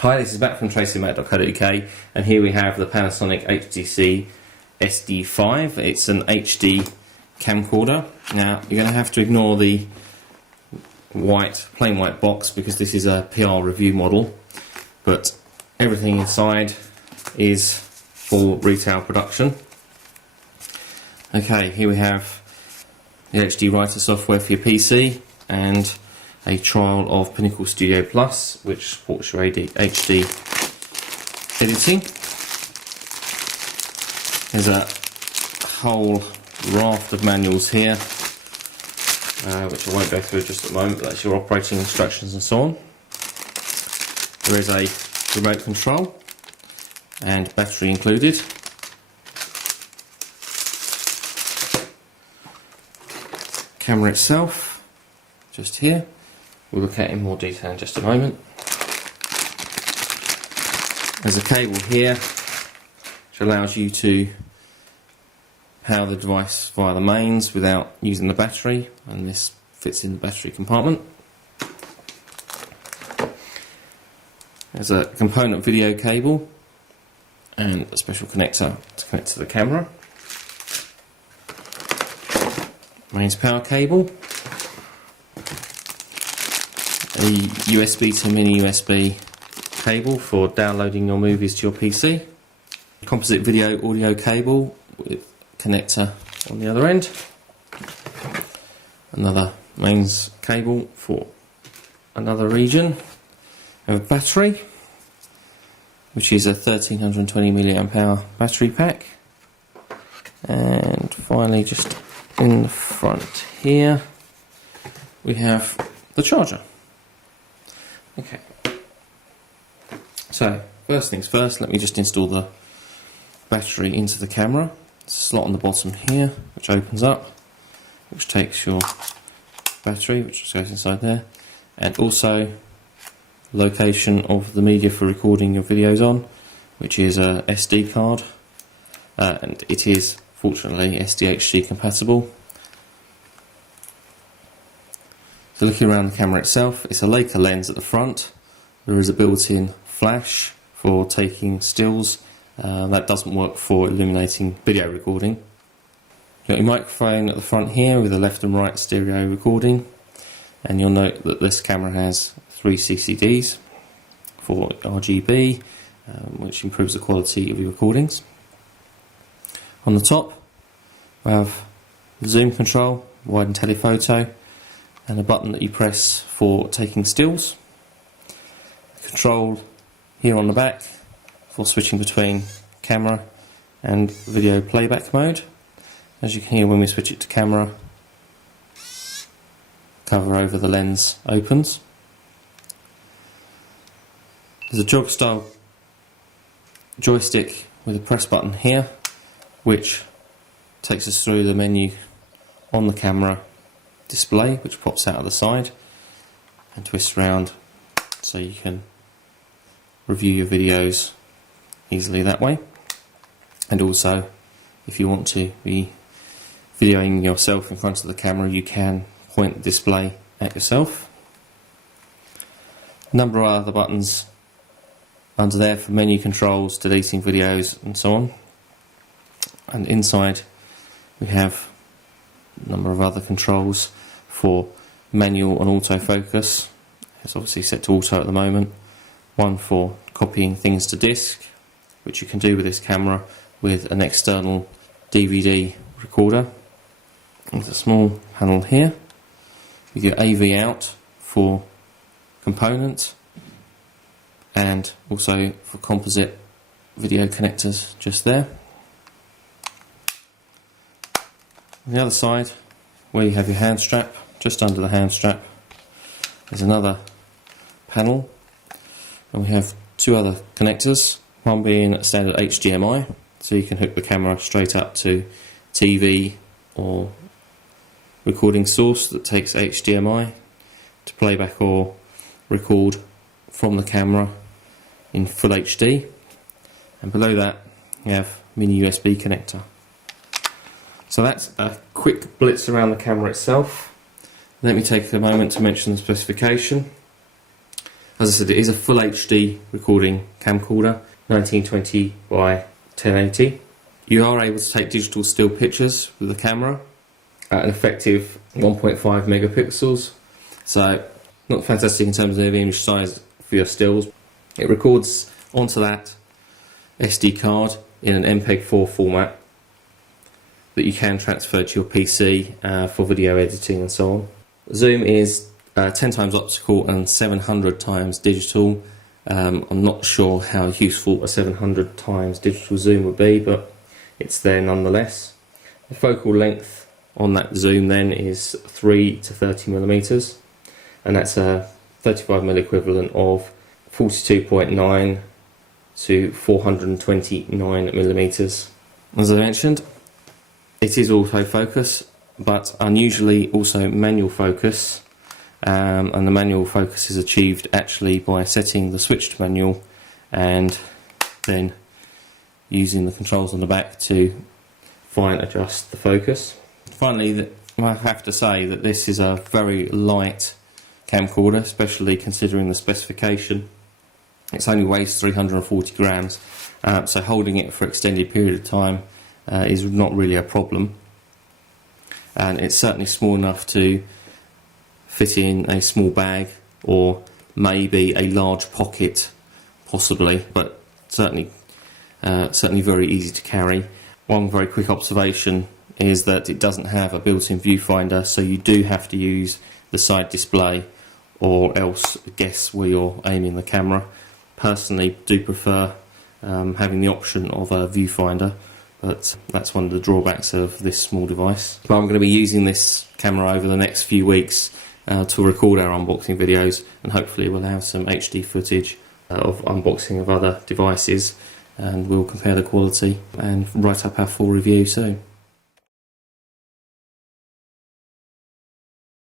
Hi, this is Matt from tracymac.co.uk, and here we have the Panasonic HDC-SD5. It's an HD camcorder. Now, you're going to have to ignore the plain white box because this is a PR review model, but everything inside is for retail production. Okay, here we have the HD writer software for your PC and a trial of Pinnacle Studio Plus, which supports your HD editing. There's a whole raft of manuals here, which I won't go through just at the moment, but that's your operating instructions and so on. There is a remote control and battery included. Camera itself, just here. We'll look at it in more detail in just a moment. There's a cable here which allows you to power the device via the mains without using the battery, and this fits in the battery compartment. There's a component video cable and a special connector to connect to the camera. Mains power cable. A USB to mini USB cable for downloading your movies to your PC. Composite video audio cable with connector on the other end. Another mains cable for another region. We have a battery, which is a 1320 mAh battery pack. And finally, just in the front here, we have the charger. Okay, so first things first, let me just install the battery into the camera. There's a slot on the bottom here which opens up, which takes your battery, which just goes inside there, and also location of the media for recording your videos on, which is a SD card, and it is fortunately SDHD compatible. So looking around the camera itself, it's a Leica lens at the front. There is a built-in flash for taking stills. That doesn't work for illuminating video recording. You've got your microphone at the front here with a left and right stereo recording, and you'll note that this camera has 3 CCDs for RGB, which improves the quality of your recordings. On the top we have the zoom control, wide and telephoto, and a button that you press for taking stills. Control here on the back for switching between camera and video playback mode. As you can hear, when we switch it to camera, cover over the lens opens. There's a jog style joystick with a press button here, which takes us through the menu on the camera display, which pops out of the side and twists around so you can review your videos easily that way. And also, if you want to be videoing yourself in front of the camera, you can point the display at yourself. A number of other buttons under there for menu controls, deleting videos and so on. And inside we have a number of other controls for manual and autofocus. It's obviously set to auto at the moment. One for copying things to disk, which you can do with this camera with an external DVD recorder. There's a small panel here. You get AV out for component and also for composite video connectors just there. On the other side, where you have your hand strap, just under the hand strap, there's another panel, and we have 2 other connectors, one being a standard HDMI, so you can hook the camera straight up to TV or recording source that takes HDMI to playback or record from the camera in full HD, and below that you have mini USB connector. So that's a quick blitz around the camera itself. Let me take a moment to mention the specification. As I said, it is a full HD recording camcorder, 1920 by 1080. You are able to take digital still pictures with the camera at an effective 1.5 megapixels, so not fantastic in terms of the image size for your stills. It records onto that SD card in an MPEG-4 format that you can transfer to your PC for video editing and so on. Zoom is 10 times optical and 700 times digital. I'm not sure how useful a 700 times digital zoom would be, but it's there nonetheless. The focal length on that zoom then is 3 to 30 millimeters, and that's a 35mm equivalent of 42.9 to 429 millimeters. As I mentioned, it is autofocus, but unusually also manual focus, and the manual focus is achieved actually by setting the switch to manual and then using the controls on the back to fine adjust the focus. Finally, I have to say that this is a very light camcorder, especially considering the specification. It only weighs 340 grams, so holding it for an extended period of time is not really a problem. And it's certainly small enough to fit in a small bag or maybe a large pocket, possibly, but certainly very easy to carry. One very quick observation is that it doesn't have a built-in viewfinder, so you do have to use the side display or else guess where you're aiming the camera. Personally, do prefer having the option of a viewfinder, but that's one of the drawbacks of this small device. But I'm going to be using this camera over the next few weeks to record our unboxing videos, and hopefully we'll have some HD footage of unboxing of other devices, and we'll compare the quality and write up our full review soon.